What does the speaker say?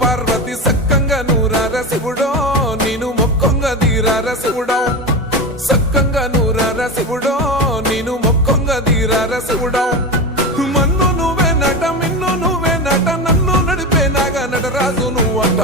పార్వతి సక్కంగా నూరార శివుడో నేను మొక్కంగా దీరార శివుడో సక్కంగా నూరార శివుడో నేను మొక్కంగా దీరార శివుడో మన్ను నువ్వే నట మిన్ను నువ్వే నట నన్ను నడిపే నాగా నటరాజు నువ్వంట